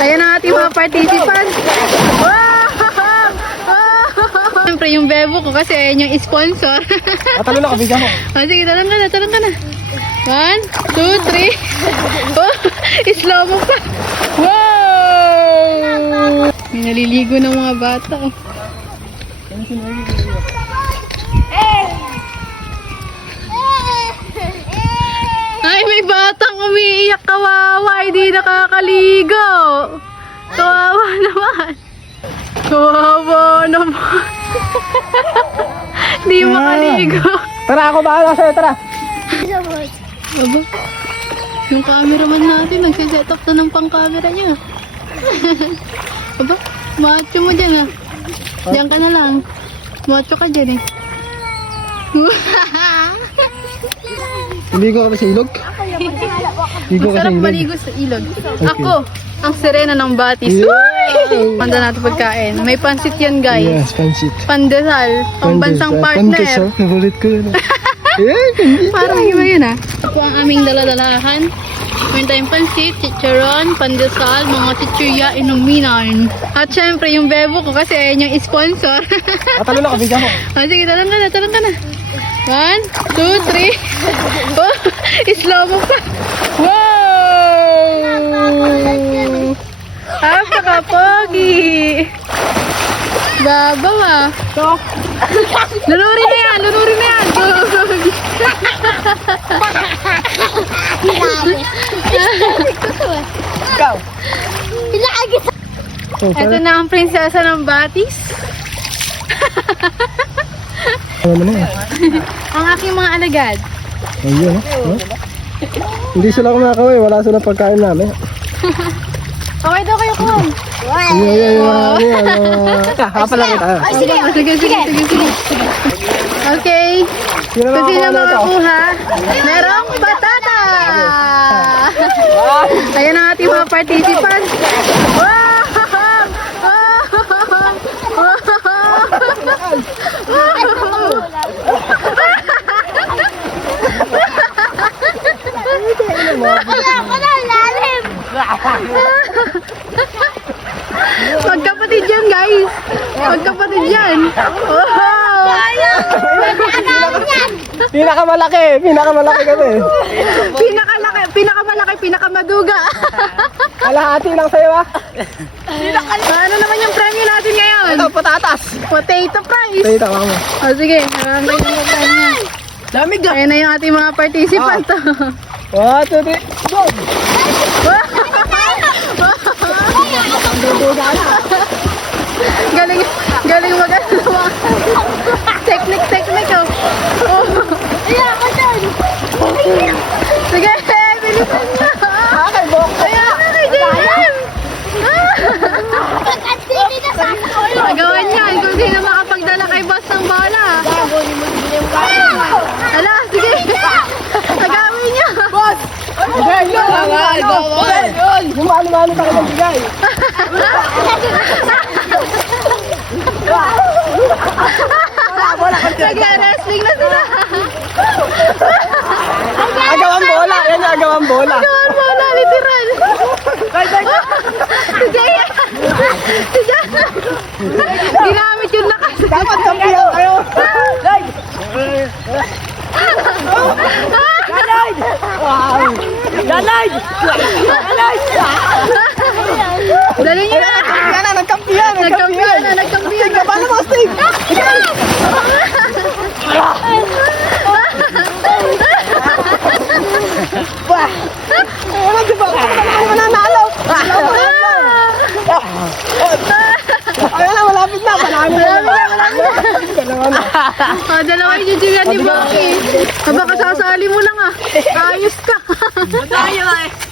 Ayan ang ating mga participants. Wow! Siyempre yung bebo ko kasi ayan yung sponsor. Natalo na, kabigyan mo. o sige, talong ka na, talong ka na. One, two, three. Oh, slow mo pa. Wow! May naliligo ng mga bata. oh. Ay, may batang umiiyak kawawa, hindi nakakaligo. Kawawa naman. Kawawa naman. Hindi makaligo. Tara, ako bahala sa'yo, tara. Aba, yung cameraman natin, nagsiset up na ng pang-camera niya. Aba, macho mo dyan ah. Diyan ka na lang. Macho ka dyan eh. Hindi ko kami sa ilog. Hindi ko kasi Masarap ilog. maligo sa ilog. Ako, ang sirena ng batis. Yeah. Uy! Manda natin pagkain. May pansit yan guys. Yes, pansit. Pandesal. Ang bansang partner. Pandesal, favorite ko yun. Eh, pandesal. Parang iba yun ah. Ito ang aming daladalahan. Meron tayong pansit, chicharon, pandesal, mga chichirya, inuminan. At syempre yung bebo ko kasi ayan yung sponsor. Natalo na, kabigyan mo. o sige, talong ka na, talong ka na. One, two, three. Oh, slow mo pa. Wow! Apaka-pogi! Babaw ah. Lunurin na yan, lunurin na yan. Oh, Ito na ang prinsesa ng batis. Ano naman eh. Ang aking mga alagad. Ayun, oh. Hindi sila kumakawa eh. Wala sila pagkain namin. Okay daw kayo kuhan. Ayun, ayun, ayun. Hapa lang kita. Ay, sige, sige, sige, sige, sige. Okay. Sino Kung na makakuha, merong patata! Ayan ang ating mga participants. Yan. Wow! Pinakamalaki, pinakamalaki kami. Pinakalaki, pinakamalaki, pinakamaduga. Kalahati lang sa'yo ah. ano naman yung premyo natin ngayon? Ito, patatas. Potato fries. Ito, tama mo. O sige, marami yung mga premyo. Lamig Ayan na yung ating mga participant. One, two, three, go! galing, galing mag Technique, technique. Oh. oh. Ayan, ako dyan. Sige, bilisan niyo. Akin, bok! Ayan, kay Jason. Nagawan niyan kung sino makapagdala kay boss ng bola. Ala, sige. Nagawin niya. Boss! Bigay, yun! Bawal. Yun! Gumano-mano tayo ng bigay. Nag-wrestling na sila. Agawang bola! Yan yung agawang bola. Nagawan mo na, literal. Si Jaya. Si Jaya. Ginamit yung lakas. Dapat kampiyon kayo! Like! Ganay! Wow! Ganay! Ganay! Dali niyo na. Yan na, nagkampiyon! Nagkampiyon na, nagkampiyon na. Paano mo, Steve? Ano, di ba? Ano? Ayun na, malapit na. Malapit na. Malapit na. Dalawa na. Ah, dalawa yung jujugan ni Baki. Ah, baka sasali mo lang ah. Ayos ka. Tayo eh.